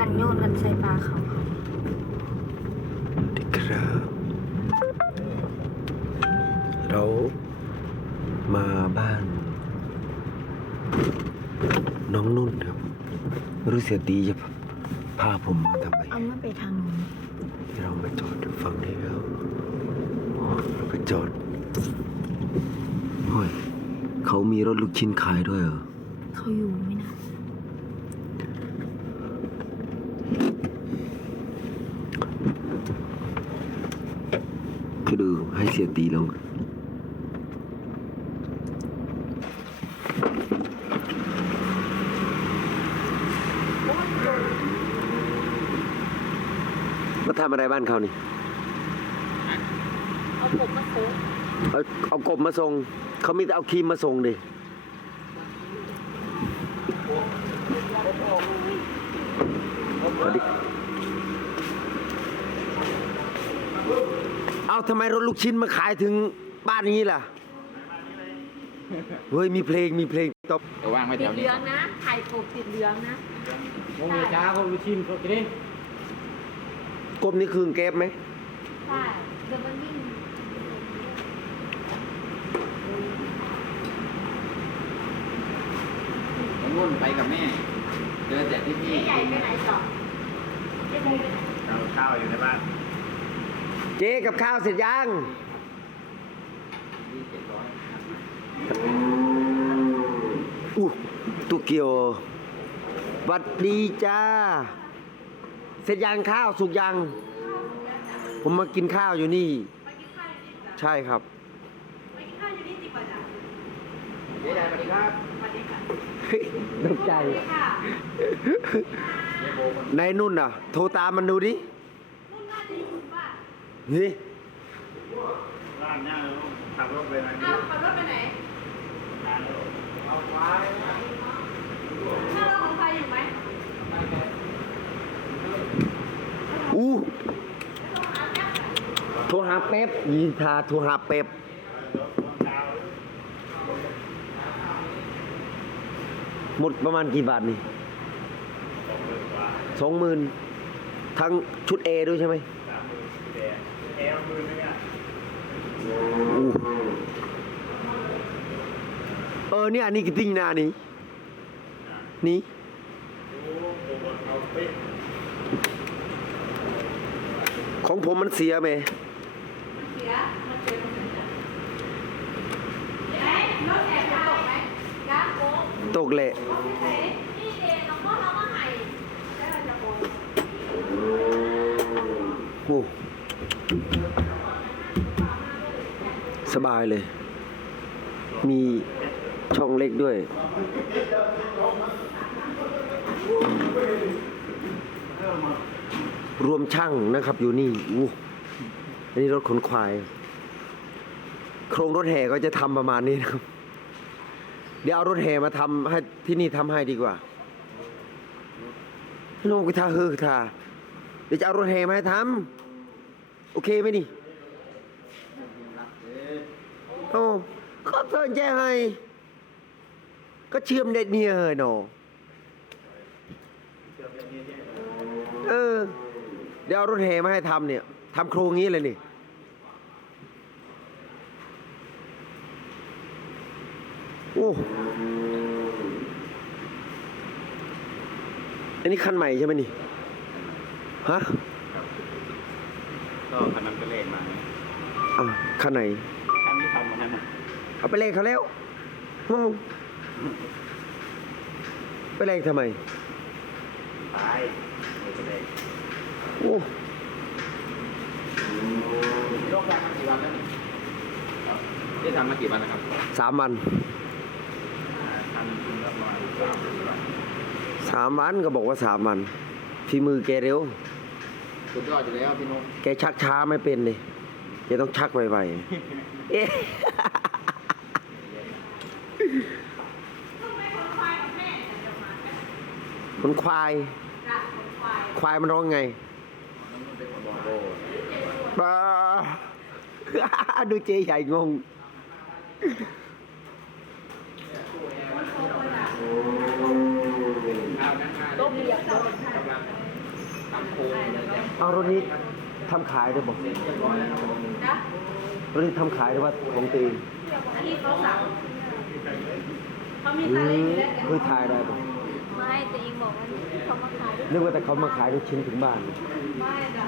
กันโยนกันใส่ปลาเขาเขาสวัสดีครับ เรามาบ้าน น้องนุ่นครับไม่รู้เสียดีจะพาผมมาทำไมเอามาไปทางนู้นเรามาจอดอยู่ฝั่งนี้แล้วเราไปจอดโอ้ยเขามีรถลูกชิ้นขายด้วยเหรอเขาอยู่ไหมนะ คือดูให้ เสียตีลงมาทำอะไรบ้านเขานี่ เอาผมมาโค้งเอาเอากบมาส่ง เขามีแต่เอาครีมมาส่งดิ เอาทำไมรถลูกชิ้นมาขายถึงบ้านนี้ล่ะ เฮ้ยมีเพลงมีเพลงตบเดี๋ยววางไว้แถติดวเหนี้ลืองนะไข่กบติดเหลืองนะโมงช้าเขาลูชิมเขากินกบนี่คือแก๊บไหมใช่เดี๋ยวมันวิ่งน้องนุ่นไปกับแม่ เจอแต่ที่พี่เจ๊ใหญ่ไปไหนต่อเจ๊โบไปไหน เอาข้าวอยู่ในบ้าน เจ๊กับข้าวเสร็จยังที่เจ็ดร้อยอู้ตุกเกียวหวัดดีจ้า เสร็จยังข้าวสุกยัง ผมมากินข้าวอยู่นี่ ใช่ครับเจ๊ใหญ่สวัสดีครับเฮ้ยตกใจเจ๊โบคนนายนุ่นอะ โทรตามมันดูดิ นี่ร้านย่างเลยลูกขับรถไปไหนอ้าวขับรถไปไหนงานแล้วเอาไว้ถ้ารถของใครอยู่ไหมอู้โทรหาเป๊ปยีทาโทรหาเป๊ปหมดประมาณกี่บาทนี่สองหมื่นทั้งชุดเอด้วยใช่ไหมสามมือแดง แอลมือนึงอะอู้เออเนี่ยอันนี้กิติ้งนานี่นี่โอ้โหเอาไปของผมมันเสียไหมเสียมันเจอมันเสียเอ๊ะรถแอบจะตกไหมก้าโค้งตกแหละเอาไปไหนนี่เองเราก็เราก็ให้แล้วเราจะโค้งโอ้ สบายเลย มีช่องเล็กด้วย รวมช่างนะครับอยู่นี่อู้อันนี้รถขนควาย โครงรถแห่ก็จะทำประมาณนี้นะครับ เดี๋ยวเอารถแห่มาทำให้ที่นี่ทำให้ดีกว่าโน้ก็ท่าเฮือทาเดี๋ยวจะเอารถแห่มาให้ทำ โอเคไหมนี่โอ้ก็เพิ่นแจ้ให้ก็เชื่อมเด็ดเนี่ยเฮ้ยหนอเออ เดี๋ยวเอารถแห่มาให้ทำเนี่ยทำโครงงี้เลยนี่โอ้อันนี้คันใหม่ใช่ไหมนี่ ฮะ ก็คันนั้นก็เลขมาเนี่ยอ่าคันไหนคันนี้ทำมาให้นะเอาไปเลขเขาแล้วอืมไปเลขทำไม ตายเลยก็เลขโอ้โรคทำมากี่วันแล้วนี่เจ๊ทำมากี่วันนะครับสามวันคันคุณประมาณสามสิบวันสามวันก็บอกว่าสามวันฝีมือแกเร็ว สุดยอดอยู่แล้วพี่นุ่นแกชักช้าไม่เป็นเลยแกต้องชักไวๆเอ๊ะคนควายจ้ะของควายควายมันร้องไงน้องนุ่นเป็นคนบอกโบบ้าดูเจใหญ่งงข้าวนั่งข้าวต้มเรียบร้อยกำลังโค้ง เลยเนี่ยเอารถนี้ทำขายได้บอกเรียบร้อยแล้วครับผมนะรถนี้ทำขายได้ว่าของตัวเองอันนี้เขาสั่งเขามีอืทะเลมอยู่แล้วเคยถ่ายได้บอกไม่แต่เองบอกว่าเขามาขายด้วยนึกว่าแต่เขามาขายลูกชิ้นถึงบ้าน ไม่จ้ะ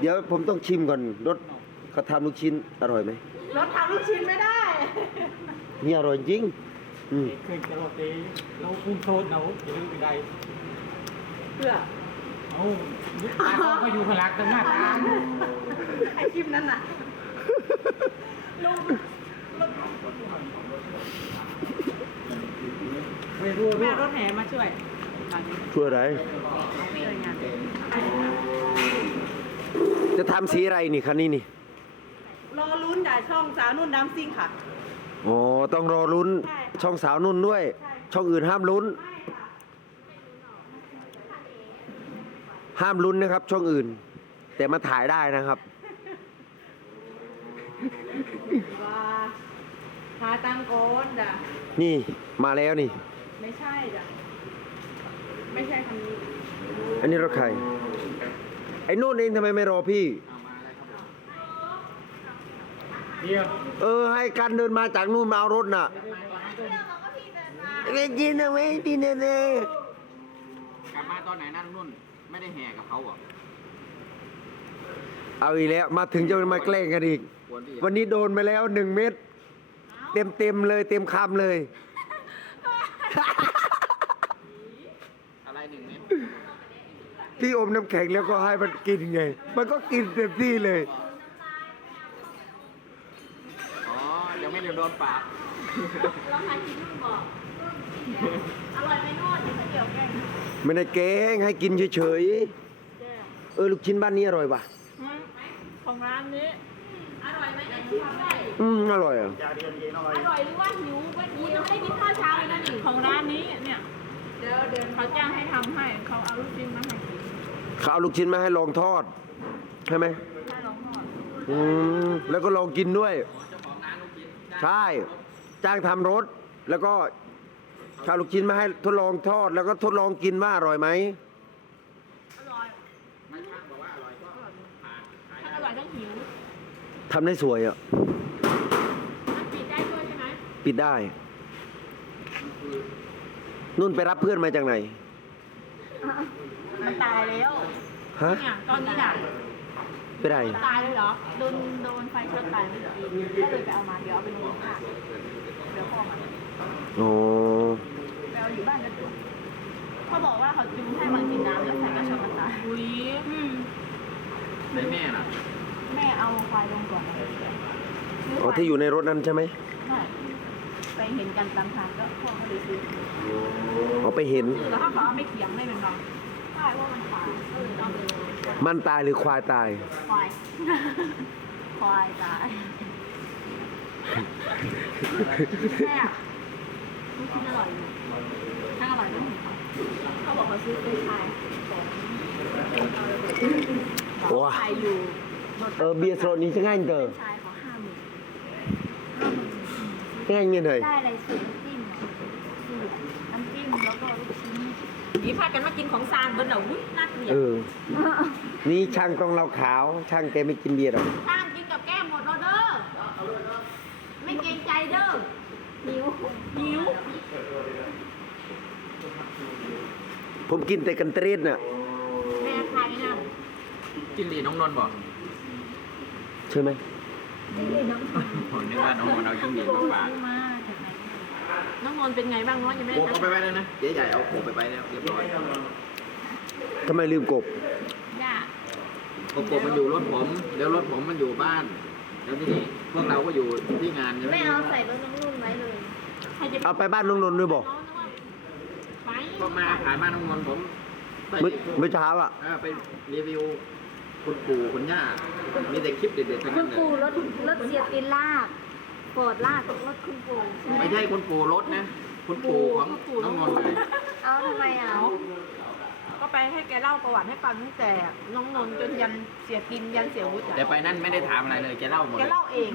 เดี๋ยวผมต้องชิมก่อนรสเขาทำลูกชิ้นอร่อยไหมรถทำลูกชิ้นไม่ได้ นี่อร่อยจริง อืมเคยจะโรตีเราอุ้มโทษเราอย่าลืมไปใด เพื่อเอายึดตาเขาก็อยู่ขลักกันหน้าตาไอคลิปนั้นน่ะลงไม่รู้แม่รถแห่มาช่วยตอนนี้ช่วยอะไร ช่วยงานจะทำสีอะไรนี่คันนี้นี่ รอลุ้นจ่ายช่องสาวนุ่นดำซิ่งค่ะ อ๋อ ต้องรอลุ้น ใช่ค่ะช่องสาวนุ่นด้วย ใช่ ช่องอื่นห้ามลุ้น ไม่ค่ะ ห้ามลุ้นนะครับ ช่องอื่น แต่มาถ่ายได้นะครับ ว่าหาตังค์ก่อนจ้ะนี่มาแล้วนี่ ไม่ใช่จ้ะไม่ใช่คำนี้อันนี้รถใคร ไอ้นู่นเองทำไมไม่รอพี่เอามาเลยครับผมเดียวเออ ให้กันเดินมาจากนู่นมาเอารถน่ะไม่กินนะไม่กินนะเน่กลับมาตอนไหนนั่นนุ่น ไม่ได้แห่กับเขาเหรอเอาอีกแล้วมาถึงจะมาแกล้งกันอีกกวนพี่วันนี้โดนไปแล้วหนึ่งเม็ดเต็มเต็มๆเลยเต็มคำเลย อะไรหนึ่งเม็ดพี่อมน้ำแข็งแล้วก็ให้มันกินไง มันก็กินเต็มที่เลย อ๋อ ยังไม่ได้โดนปากแล้วใครที่นุ่นบอกนุ่นอร่อยไหมนุ่นที่เดียวแกง ไม่ได้แกล้งให้กินเฉยเจ้ๆเออลูกชิ้นบ้านนี้อร่อยป่ะของร้านนี้อร่อยไหมไอ้ที่ทำได้อืมอร่อยอะอร่อยหรือว่าหิวว่าหิวยังไม่ได้กินข้าวเช้าเลยนะนี่ของร้านนี้เนี่ยเดี๋ยวเดี๋ยวเขาจ้างให้ทำให้ เขาเอาลูกชิ้นมาให้กินเขาเอาลูกชิ้นมาให้ลองทอดใช่ไหมให้ลองทอดอืมแล้วก็ลองกินด้วยเจ้าของร้านลูกชิ้นใช่ จ้างทำรถแล้วก็ ชาลูกชิ้นมาให้ทดลองทอดแล้วก็ทดลองกินว่าอร่อยไหมอร่อยไม่ช่างบอกว่าอร่อยก็ผ่านขายทั้งอร่อยทั้งหิวทำได้สวยอะมันปิดได้ด้วยใช่ไหมปิดได้ นุ่นไปรับเพื่อนมาจากไหนมันตายแล้วฮะเนี่ยตอนนี้น่ะไปไหนตายเลยเหรอโดนโดนไฟช็อตตายเมื่อกี้ก็เลยไปเอามาเดี๋ยวเอาไปลงค่ะเดี๋ยวพ่อมัน โอ้ไป เอาอยู่บ้านกันตัวเขาบอกว่าเขาจุงให้มันกินน้ำแล้วใส่กระชอนมันตายอุ้ยอืมในแม่น่ะแม่เอาควายลงก่อนอ๋อที่อยู่ในรถนั้นใช่ไหมใช่ไปเห็นกันตามทางก็พ่อก็เลยซื้ออ๋อไปเห็น แล้วถ้าเขาเอาไม่เขียงได้เป็นรองใช่ว่ามันตายก็เลยเอาไปลงมันตายหรือควายตาย ควาย ควายตายแม่ ลูกชิ้นอร่อยอยู่ทั้งอร่อยทั้งหิวเขาบอกเขาซื้อเป็นชายของโอ้ชายอยู่เออเบียร์โซนนี้จะง่ายเกินชายเขาห้าหมื่นง่ายเงี้ยเลยได้อะไรสูตรน้ำจิ้มอะสูตรน้ำจิ้มแล้วก็ลูกชิ้นนี่พากันมากินของซานเบิ้ลเหรออุ้ยน่าเกลียดเออนี่ช่างต้องเราขาว ช่างแกไม่กินเบียร์หรอกซานกินกับแก้มหมดแล้วเด้อไม่เกรงใจเด้อ หิวหิวผมกินแต่กันเตรดน่ะแม่ใครนะจินหลีน้องนนท์บอกใช่ไหมผมนึกว่าน้องนนท์เอาจินหลีมาฝากมาจากไหนน้องนนท์เป็นไงบ้างน้องยังไม่โอ้ได้เอาไปไว้แล้วนะเจ๊ใหญ่เอาโขกไปไว้แล้วเรียบร้อยทำไมลืมกบ ย่าโขกมันอยู่รถผมแล้วรถผมมันอยู่บ้าน แล้วทีนี้พวกเราก็อยู่ที่งานใช่ไหมไม่เอาใส่รถน้องนุ่นไว้เลย ใครจะเอาไปบ้านลุงนนท์ด้วยบอกน้องนึกว่าไปก็มาขายบ้านน้องนนท์ผมไปเมื่อเมื่อเช้าอะ เออไปรีวิวคุณปู่คุณย่ามีแต่คลิปเด็ดๆทั้งคุนั้ณนเลปู่ยรถรถเสียตินลากโปรดลากรถคุณปู่ใช่ไหมไม่ใช่คุณปู่รถนะ คุณปู่ของน้องนนท์เลยเอาทำไมอะเอาก็ไปให้แกเล่าประวัติให้ฟังตั้งแต่น้องนนท์จนยันเสียกินยันเสียวุฒิแต่ไปนั่นไม่ได้ถามอะไรเลยแกเล่าหมดแกเลยเล่าเอง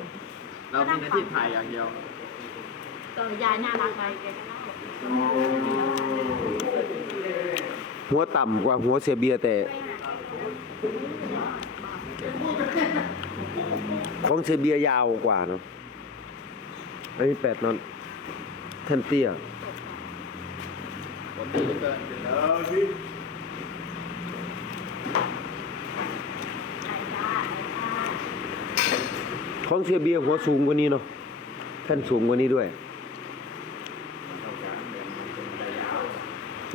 เรามีหน้าที่ถ่ายอย่างเดียว ยายน่ารักไปหัวต่ำกว่าหัวเสียเบียแต่ ของเสียเบียยาวกว่าเนาะอันนี้แปดนอตแท่นเตี้ยของเสียเบียหัวสูงกว่านี้เนาะท่นสูงกว่านี้ด้วย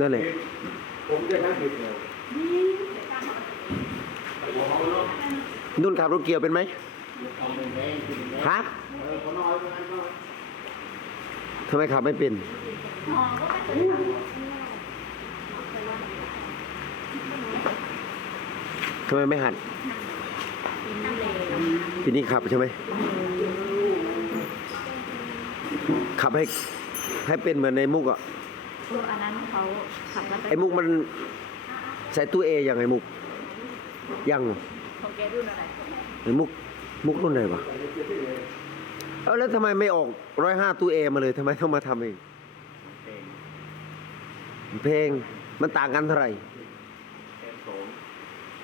นั่นแหละผมจะให้ผิดเลยนุ่นขับรถเกียวเป็นไหมฮะทำไมขับไม่เป็นหอก็ไม่เคยทำทำไมไม่หัดนั่นเลยทีนี้ขับใช่ไหมขับให้ให้เป็นเหมือนในมุกอะ อันนั้นเขาขับมาไอ้มุกมันใส่ตู้เอยังไงมุก ยังของแกรุ่นอะไรไอ้มุกมุกรุ่นไหนวะเออแล้วทำไมไม่ออกร้อยห้าตู้เอมาเลยทำไมต้องมาทำเองเพลงมันต่างกันเท่าไหร่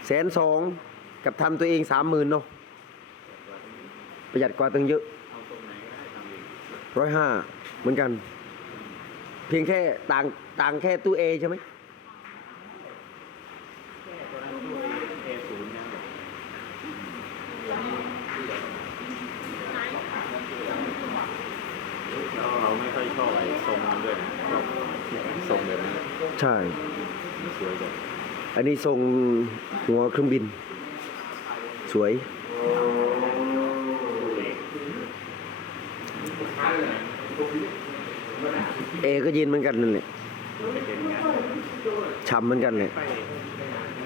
แสนสองกับทำตัวเองสามหมื่นเนาะประหยัดกว่าตั้งเยอะร้อยห้าเหมือนกัน เพียงแค่ต่างต่างแค่ตู้เอใช่ไหมเอศูนย์เนี่ยแล้วเราไม่ค่อยชอบไอ้ทรงมันด้วยนะชอบทรงแบบนี้ใช่สวยจังอันนี้ทรงหัวเครื่องบิน สวย เอก็ยินเหมือนกันนั่นแหละไม่เป็นงานช้ำเหมือนกันเลยไม่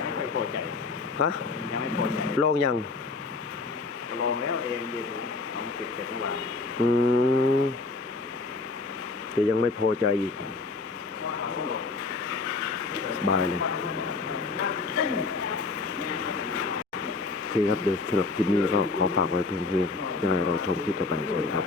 ไม่ค่อยพอใจฮะยังไม่พอใจลองยังลองแล้วเองเย็นน้องติดแต่ทั้งวันอืมแต่ยังไม่พอใจอีกสบายเลยโอเคครับเดี๋ยวสำหรับคลิปนี้ก็ขอฝากไว้เพื่อนๆยังไงเราชมคลิปต่อไปสวัสดีครับ